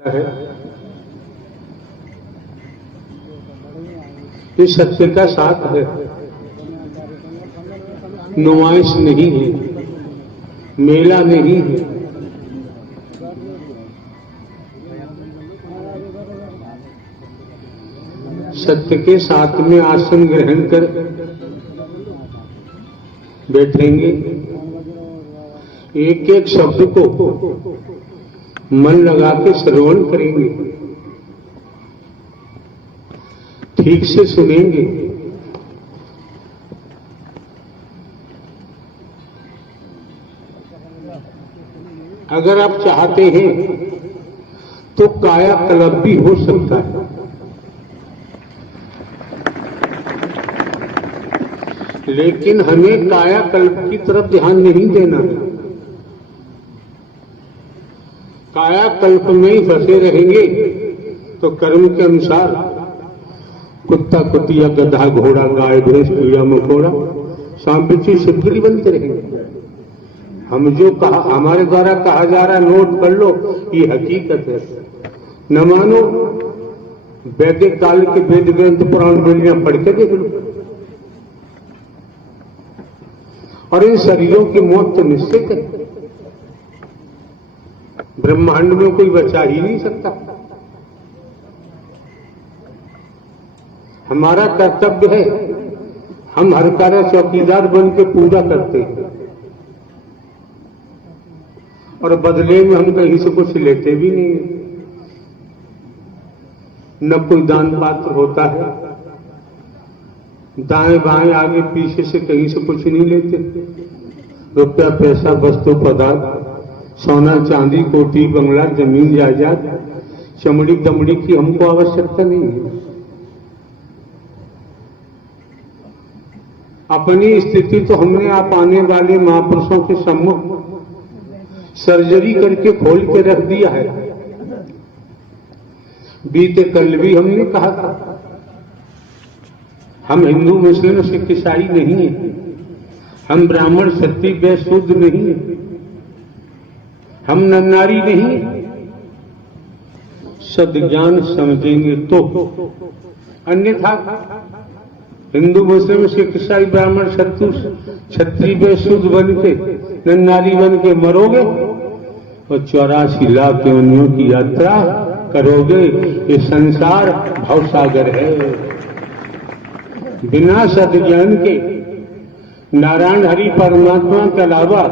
है। ये सत्य का साथ है, नुमाइश नहीं है, मेला नहीं है। सत्य के साथ में आसन ग्रहण कर बैठेंगे, एक एक शब्द को मन लगा के श्रवण करेंगे, ठीक से सुनेंगे। अगर आप चाहते हैं तो कायाकल्प भी हो सकता है, लेकिन हमें कायाकल्प की तरफ ध्यान नहीं देना है। कायाकल्प में ही फंसे रहेंगे तो कर्म के अनुसार कुत्ता कुतिया गधा घोड़ा गाय भैंस कीड़ा मकोड़ा सांप बिच्छू छिपकली बनते रहेंगे। हम जो कहा हमारे द्वारा कहा जा रहा नोट कर लो, ये हकीकत है। न मानो वैदिक काल के वेद ग्रंथ पुराण वेदियां पढ़ के देख लो, और इन शरीरों की मौत तो निश्चित है। ब्रह्मांड में कोई बचा ही नहीं सकता। हमारा कर्तव्य है, हम हर कार्य चौकीदार बन के पूरा करते हैं, और बदले में हम कहीं से कुछ लेते भी नहीं, न कोई दान पात्र होता है। दाएं बाएं आगे पीछे से कहीं से कुछ नहीं लेते। रुपया पैसा वस्तु पदार्थ सोना चांदी कोठी बंगला जमीन जायदाद चमड़ी दमड़ी की हमको आवश्यकता नहीं है। अपनी स्थिति तो हमने आप आने वाले महापुरुषों के सम्मुख सर्जरी करके खोल के रख दिया है। बीते कल भी हमने कहा था, हम हिंदू मुस्लिम सिख ईसाई नहीं है, हम ब्राह्मण क्षत्रिय वैश्य शूद्र नहीं है, हम नन्नारी नहीं, सद्ज्ञान समझेंगे तो। अन्यथा हिंदू मुस्लिम सिख ईसाई ब्राह्मण क्षत्रिय वैश्य शूद्र बन के नन्नारी बन के मरोगे और 84 लाख योनियों की यात्रा करोगे। ये संसार भवसागर है। बिना सद्ज्ञान के नारायण हरि परमात्मा के अलावा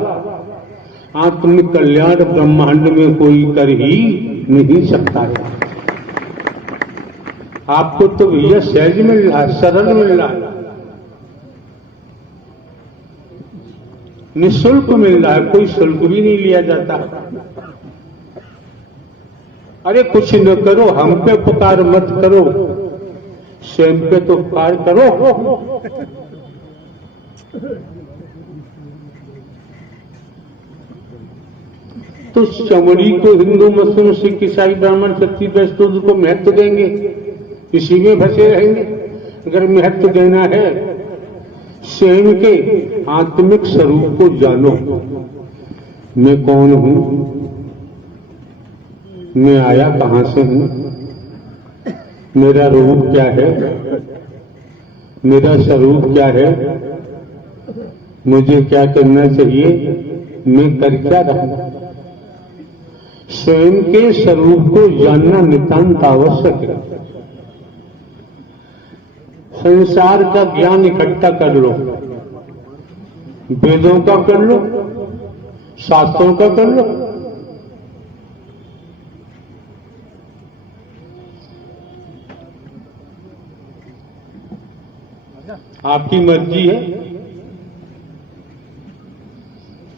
आत्म कल्याण ब्रह्मांड में कोई कर ही नहीं सकता है। आपको तो भैया सहज मिल रहा है, सरल मिल रहा है, निःशुल्क मिल रहा है, कोई शुल्क भी नहीं लिया जाता। अरे कुछ न करो, हम पे पुकार मत करो, स्वयं पे तो उपकार करो। तो चमड़ी को हिंदू मुस्लिम सिख ईसाई ब्राह्मण क्षत्रिय वैश्य शूद्र को महत्व देंगे, इसी में फंसे रहेंगे। अगर महत्व देना है, स्वयं के आत्मिक स्वरूप को जानो। मैं कौन हूं, मैं आया कहां से हूं, मेरा रूप क्या है, मेरा स्वरूप क्या है, मुझे क्या करना चाहिए, मैं कर क्या रहा हूं। स्वयं के स्वरूप को जानना नितांत आवश्यक है। संसार का ज्ञान इकट्ठा कर लो, वेदों का कर लो, शास्त्रों का कर लो, आपकी मर्जी है,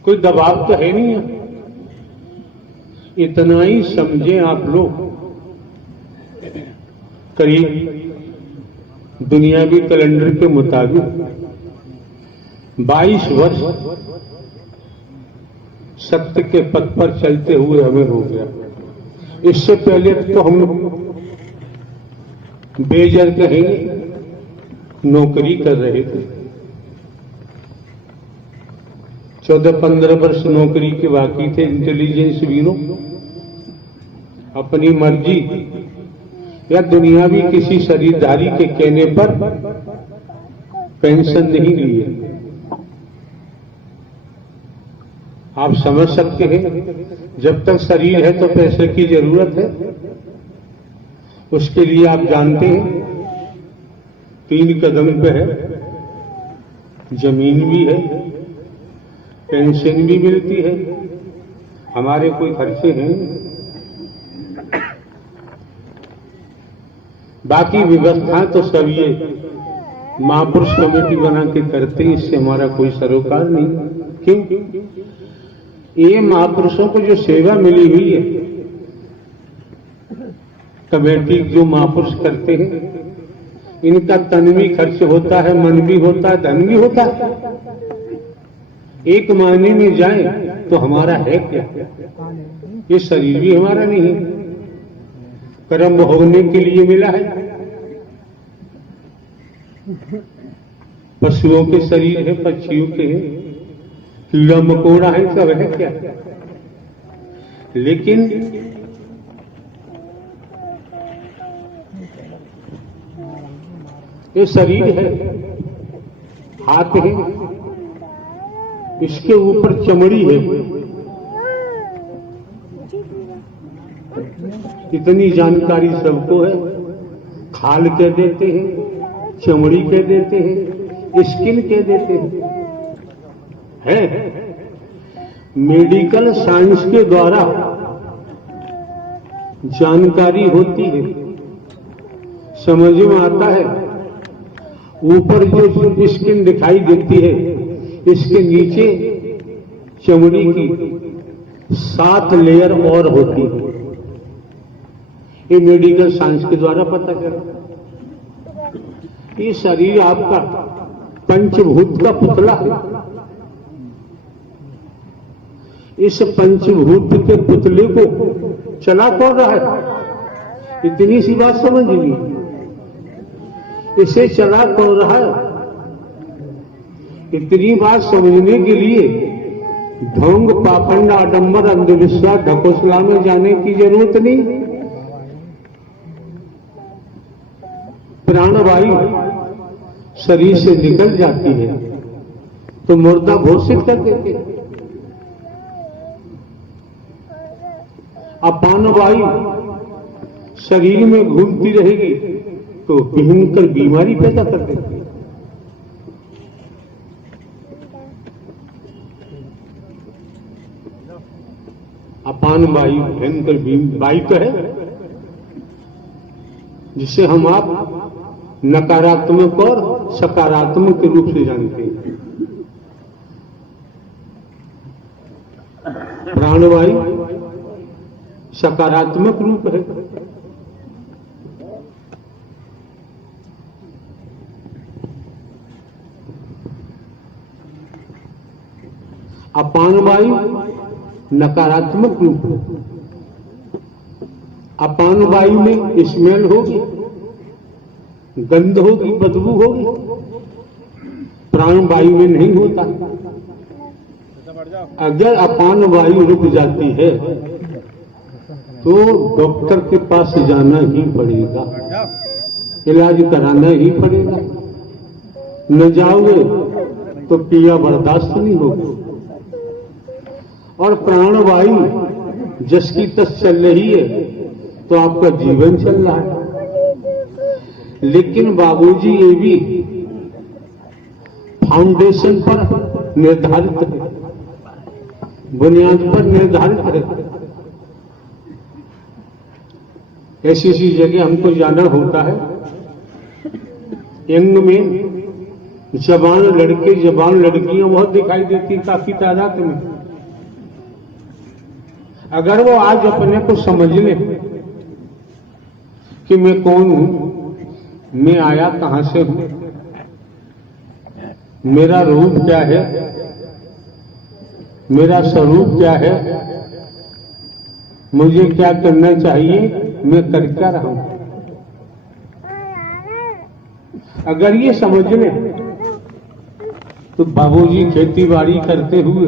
कोई दबाव तो है नहीं है। इतना ही समझे आप लोग। करीब दुनियावी कैलेंडर के मुताबिक 22 वर्ष सत्य के पथ पर चलते हुए हमें हो गया। इससे पहले तो हम बेजर कहेंगे नौकरी कर रहे थे। 14-15 वर्ष नौकरी के बाकी थे इंटेलिजेंस ब्यूरो। अपनी मर्जी या दुनियावी किसी शरीरधारी के कहने पर पेंशन नहीं ली है। आप समझ सकते हैं, जब तक शरीर है तो पैसे की जरूरत है। उसके लिए आप जानते हैं 3 कदम पे है, जमीन भी है, पेंशन भी मिलती है, हमारे कोई खर्चे हैं, बाकी व्यवस्था तो सब ये महापुरुष कमेटी बना के करते हैं, इससे हमारा कोई सरोकार नहीं। क्यों? ये महापुरुषों को जो सेवा मिली हुई है, कमेटी जो महापुरुष करते हैं, इनका तन भी खर्च होता है, मन भी होता है, धन भी होता है। एक मायने में जाए तो हमारा है क्या? ये शरीर भी हमारा नहीं है, कर्म भोगने के लिए मिला है। पशुओं के शरीर है, पक्षियों के हैं, कीड़ा मकोड़ा है, सब है क्या? लेकिन ये शरीर है, हाथ है, इसके ऊपर चमड़ी है। इतनी जानकारी सबको है। खाल कह देते हैं, चमड़ी कह देते हैं, स्किन कह देते हैं। है मेडिकल साइंस के द्वारा जानकारी होती है, समझ में आता है। ऊपर जो स्किन दिखाई देती है, इसके नीचे चमड़ी की 7 लेयर और होती है। ये मेडिकल साइंस के द्वारा पता चला। ये शरीर आपका पंचभूत का पुतला है। इस पंचभूत के पुतले को चला कौन रहा है? इतनी सी बात समझ ली। इसे चला कौन रहा है? इतनी बात समझने के लिए ढोंग, पाखंड, आडंबर, अंधविश्वास, ढकोसला में जाने की जरूरत नहीं। प्राणवायु शरीर से निकल जाती है तो मुर्दा घोषित कर देते हैं। अपान वायु शरीर में घूमती रहेगी तो भयंकर बीमारी पैदा कर देती है। अपान वायु भयंकर वायु तो है जिसे हम आप नकारात्मक और सकारात्मक के रूप से जानते हैं। प्राणवायु सकारात्मक रूप है। अपान वायु नकारात्मक रूप है। अपान वायु में स्मेल होगी, गंध होगी, बदबू होगी। प्राण वायु में नहीं होता। अगर अपान वायु रुक जाती है तो डॉक्टर के पास जाना ही पड़ेगा, इलाज कराना ही पड़ेगा। न जाओगे तो पिया बर्दाश्त नहीं होगी। और प्राणवायु जिसकी तस चल रही है तो आपका जीवन चल रहा है। लेकिन बाबूजी ये भी फाउंडेशन पर निर्धारित है, बुनियाद पर निर्धारित है। ऐसी ऐसी जगह हमको जाना होता है। यंग में जवान लड़के, जवान लड़कियां बहुत दिखाई देती काफी तादाद में। अगर वो आज अपने को समझ ले कि मैं कौन हूं, मैं आया कहां से हूं, मेरा रूप क्या है, मेरा स्वरूप क्या है, मुझे क्या करना चाहिए, मैं कर क्या रहा हूं, अगर ये समझ ले तो बाबूजी खेती बाड़ी करते हुए,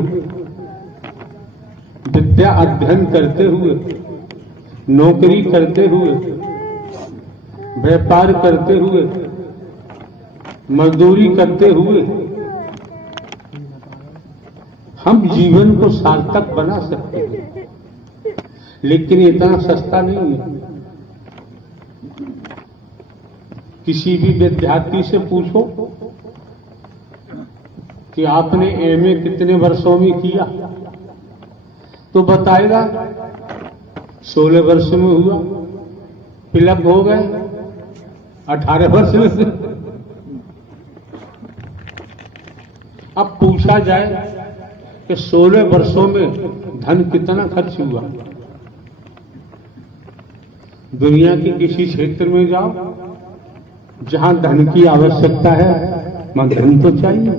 विद्या अध्ययन करते हुए नौकरी करते हुए, व्यापार करते हुए, मजदूरी करते हुए हम जीवन को सार्थक बना सकते हैं, लेकिन इतना सस्ता नहीं है। किसी भी विद्यार्थी से पूछो कि आपने एमए कितने वर्षों में किया, तो बताएगा 16 वर्ष में हुआ, फिलअप हो गए 18 वर्ष में। अब पूछा जाए कि 16 वर्षों में धन कितना खर्च हुआ। दुनिया के किसी क्षेत्र में जाओ जहां धन की आवश्यकता है, वहां धन तो चाहिए,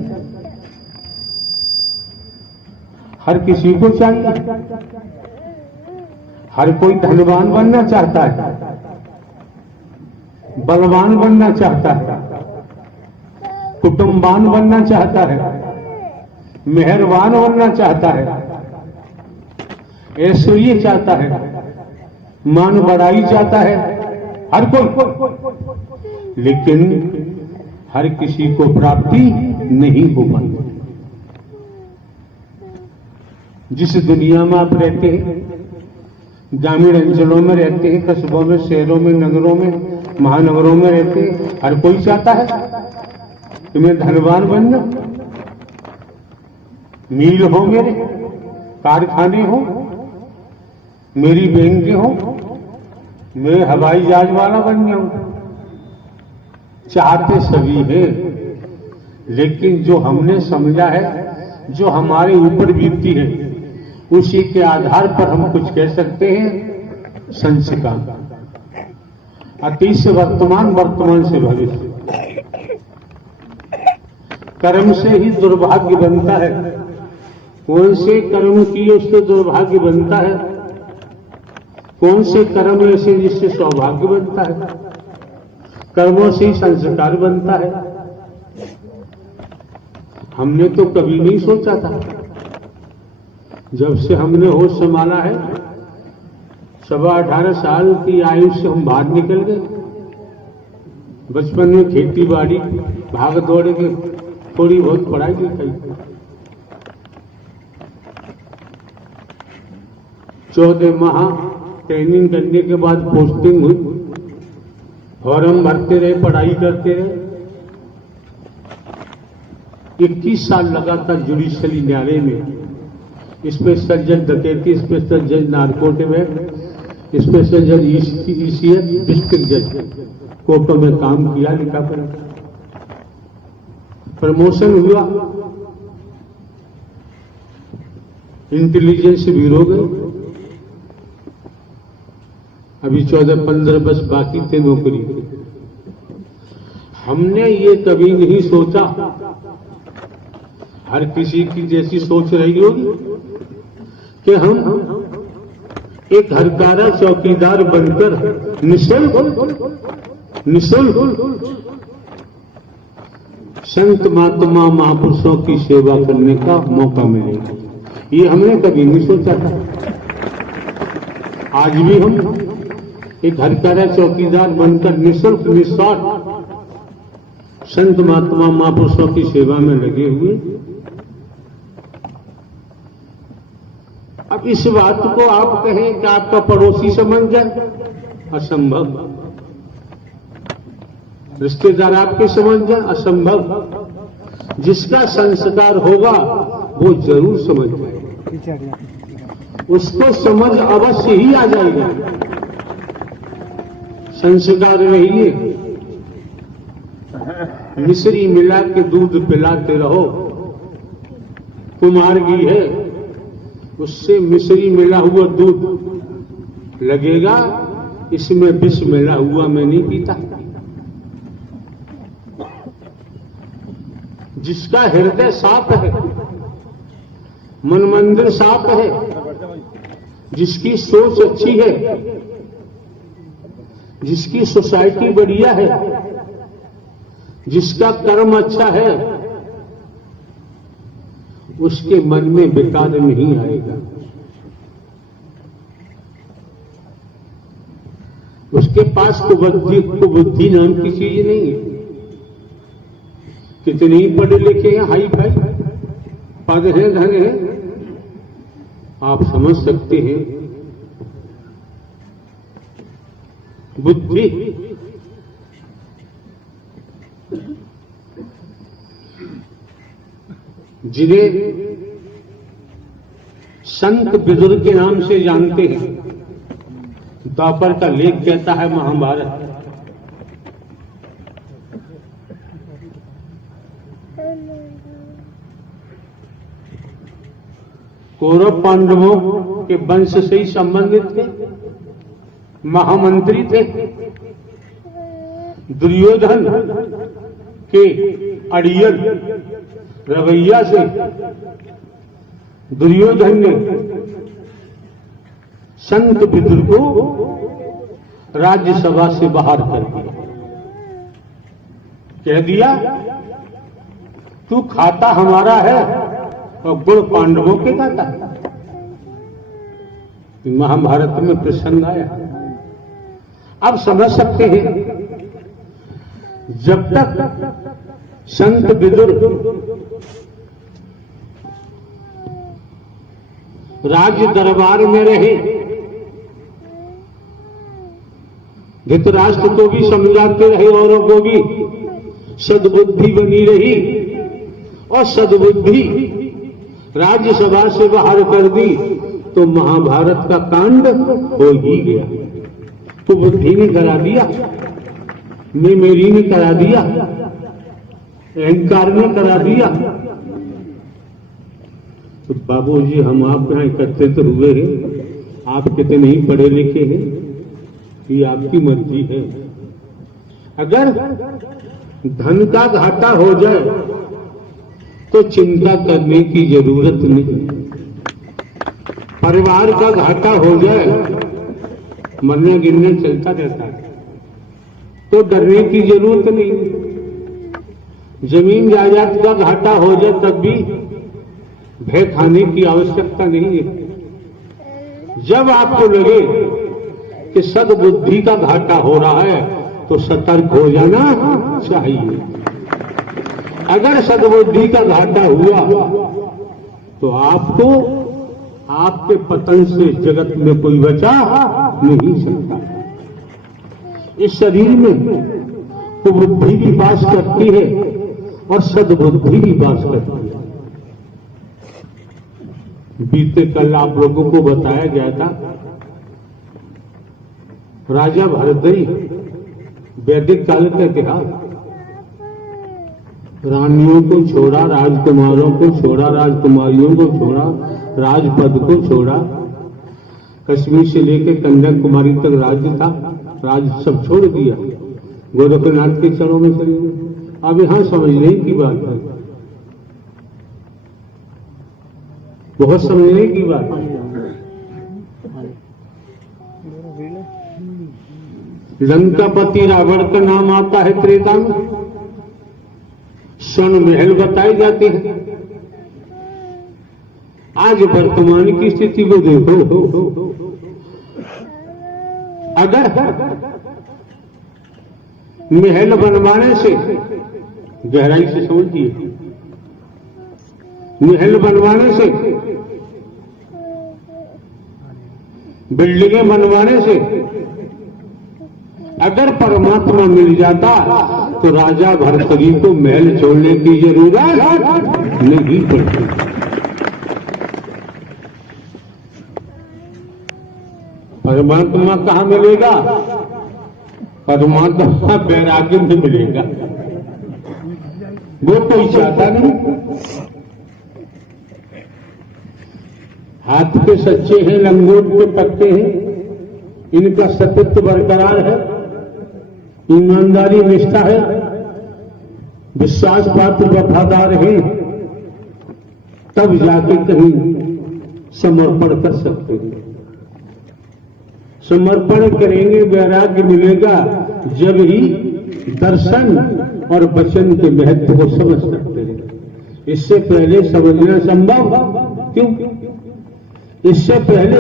हर किसी को चाहिए। हर कोई धनवान बनना चाहता है, बलवान बनना चाहता है, कुटुंबान बनना चाहता है, मेहरबान बनना चाहता है, ऐश्वर्य चाहता है, मान बढ़ाई चाहता है, हर कोई। लेकिन हर किसी को प्राप्ति नहीं हो पाती। जिस दुनिया में आप रहते हैं, ग्रामीण अंचलों में रहते हैं, कस्बों में, शहरों में, नगरों में, महानगरों में रहते हैं, हर कोई चाहता है तुम्हें धनवान बनना। मील हो मेरे, कारखाने हो, मेरी बैंकें हो, मैं हवाई जहाज वाला बन जाऊं। चाहते सभी हैं, लेकिन जो हमने समझा है, जो हमारे ऊपर बीतती है, उसी के आधार पर हम कुछ कह सकते हैं। संस्कार, अतीत से वर्तमान, वर्तमान से भविष्य। कर्म से ही दुर्भाग्य बनता है। कौन से कर्म किए उससे दुर्भाग्य बनता है, कौन से कर्म ऐसे जिससे सौभाग्य बनता है। कर्मों से ही संस्कार बनता है। हमने तो कभी नहीं सोचा था, जब से हमने होश संभाला है, 18.25 साल की आयु से हम बाहर निकल गए। बचपन में खेती बाड़ी भाग दौड़ के थोड़ी बहुत पढ़ाई लिखाई, 14 माह ट्रेनिंग करने के बाद पोस्टिंग हुई, फॉर्म भरते रहे, पढ़ाई करते रहे। 21 साल लगातार जुडिशरी न्यायालय में, स्पेशल जज डकैती, स्पेशल जज नार्कोटिक, स्पेशल जज ईसीएस, डिस्ट्रिक्ट जज कोर्टों में काम किया, लिखा पढ़ा, प्रमोशन हुआ, इंटेलिजेंस ब्यूरो गए। अभी 14-15 वर्ष बाकी थे नौकरी। हमने ये कभी नहीं सोचा, हर किसी की जैसी सोच रही होगी, कि हम एक हरकारा चौकीदार बनकर निःशुल्क संत महात्मा महापुरुषों की सेवा करने का मौका मिलेगा। ये हमने कभी नहीं सोचा था। आज भी हम एक हरकारा चौकीदार बनकर निःशुल्क निस्वार्थ संत महात्मा महापुरुषों की सेवा में लगे हुए। अब इस बात को आप कहें कि आपका पड़ोसी समझ जाए, असंभव। रिश्तेदार आपके समझ जाए, असंभव। जिसका संस्कार होगा वो जरूर समझ जाएगा, उसको समझ अवश्य ही आ जाएगा। संस्कार रहिए, मिश्री मिला के दूध पिलाते रहो। कुमार घी है, उससे मिश्री मिला हुआ दूध लगेगा, इसमें विष मिला हुआ मैं नहीं पीता। जिसका हृदय साफ है, मन मंदिर साफ है, जिसकी सोच अच्छी है, जिसकी सोसाइटी बढ़िया है, जिसका कर्म अच्छा है, उसके मन में विकार नहीं आएगा। उसके पास कुबुद्धि नाम की चीज नहीं है। कितने ही पढ़े लिखे हैं, हाई फाई पद है, धन है, आप समझ सकते हैं बुद्धि जिन्हें संत विदुर के नाम से जानते हैं। द्वापर का लेख कहता है महाभारत, कौरव पांडवों के वंश से ही संबंधित थे, महामंत्री थे। दुर्योधन के अड़ियल रवैया से दुर्योधन ने संत विदुर को राज्यसभा से बाहर कर दिया। कह दिया तू खाता हमारा है और गुण पांडवों के खाता है। महाभारत में प्रसंग आया। अब समझ सकते हैं, जब तक संत विदुर राज्य दरबार में रहे, धृतराष्ट्र को भी समझाते रहे, औरों को भी सद्बुद्धि बनी रही, और सद्बुद्धि राज्यसभा से बाहर कर दी तो महाभारत का कांड हो ही गया। तो बुद्धि ने करा दिया, मेरी ने करा दिया, अहंकार ने करा दिया। तो बाबूजी हम आप यहाँ एकत्रित हुए हैं, आप कितने ही पढ़े लिखे हैं, ये आपकी मर्जी है। अगर धन का घाटा हो जाए तो चिंता करने की जरूरत नहीं। परिवार का घाटा हो जाए, मरने गिरने चलता रहता है, तो डरने की जरूरत नहीं। जमीन जायदाद का घाटा हो जाए तब भी भय खाने की आवश्यकता नहीं है। जब आपको लगे कि सद्बुद्धि का घाटा हो रहा है तो सतर्क हो जाना चाहिए। अगर सद्बुद्धि का घाटा हुआ तो आपको आपके पतन से जगत में कोई बचा नहीं सकता। इस शरीर में कुबुद्धि भी वास करती है और सद्बुद्धि भी वास करती है। बीते कल आप लोगों को बताया गया था, राजा भरतरी, वैदिक काल का इतिहास, रानियों को छोड़ा, राजकुमारों को छोड़ा, राजकुमारियों को छोड़ा, राजपद को छोड़ा, कश्मीर से लेकर कन्याकुमारी तक राज्य था, राज्य सब छोड़ दिया, गोरखनाथ के चरणों में चले गए। अब यहां समझने की बात है, बहुत समझने की बात है। लंकापति रावण का नाम आता है त्रेता में, स्वर्ण महल बताए जाते हैं। आज वर्तमान की स्थिति को देखो, अगर महल बनवाने से, गहराई से समझिए, महल बनवाने से, बिल्डिंगें बनवाने से अगर परमात्मा मिल जाता तो राजा भरतरी को महल छोड़ने की जरूरत नहीं पड़ती। परमात्मा कहां मिलेगा? परमात्मा वैराग्य में मिलेगा। वो कोई चाहता नहीं। हाथ के सच्चे हैं, लंगोट के पक्के हैं, इनका सत्यत्व बरकरार है, ईमानदारी निष्ठा है, विश्वास पात्र वफादार हैं, तब जाके कहीं समर्पण कर सकते हैं। समर्पण करेंगे, वैराग्य मिलेगा जब ही दर्शन और वचन के महत्व को समझ सकते हैं। इससे पहले समझना संभव क्यों? इससे पहले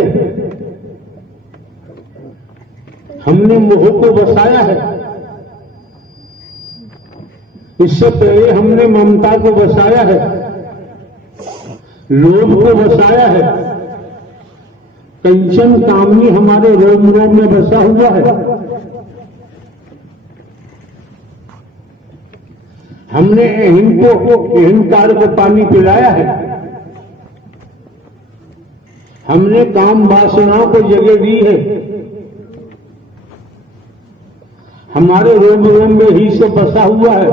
हमने मोह को बसाया है, इससे पहले हमने ममता को बसाया है, लोभ को बसाया है, कंचन कामनी हमारे रोम रोम में बसा हुआ है। हमने अहंकार को पानी पिलाया है, हमने काम वासनाओं को जगह दी है, हमारे रोम रोम में ही से बसा हुआ है।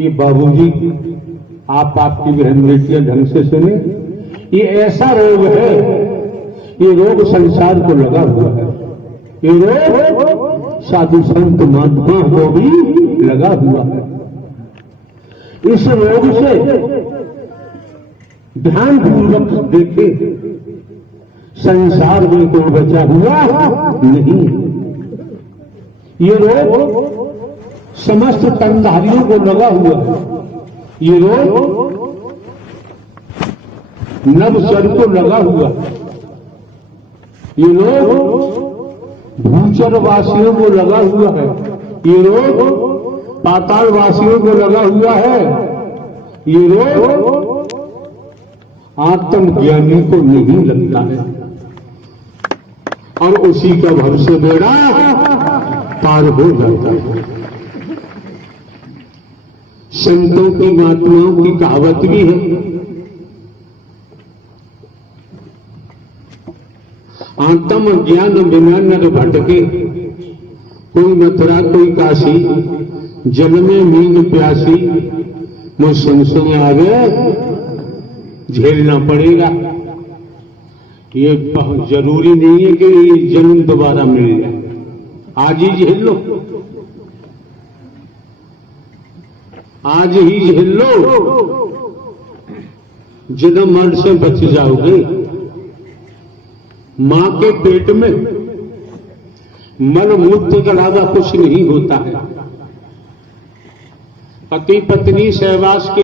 ये बाबूजी, आप आपकी बहन बेटियां ढंग से सुने, ये ऐसा रोग है, ये रोग संसार को लगा हुआ है, ये रोग साधु संत महात्मा को भी लगा हुआ है। इस रोग से ध्यान पूर्वक देखे, संसार में कोई बचा हुआ नहीं। ये रोग समस्त तनधारियों को लगा हुआ है, ये रोग नवचर को लगा हुआ है, ये रोग भूचर वासियों को लगा हुआ है, ये रोग पाताल वासियों को लगा हुआ है, ये रोग आत्मज्ञानी को नहीं लगता है, और उसी का भव से बेड़ा पार हो जाता है। संतों की महात्माओं की कहावत भी है, आत्म ज्ञान बिना नर भटके, कोई मथुरा कोई काशी, जन्मे मीन प्यासी, वो सुन आगे झेलना पड़ेगा। ये जरूरी नहीं है कि जन्म दोबारा मिल जाए, आज ही झेल लो, आज ही झेल लो, जन्म मरण से बच जाओगे। मां के पेट में मल मूत्र के अलावा कुछ नहीं होता है। पति पत्नी सहवास के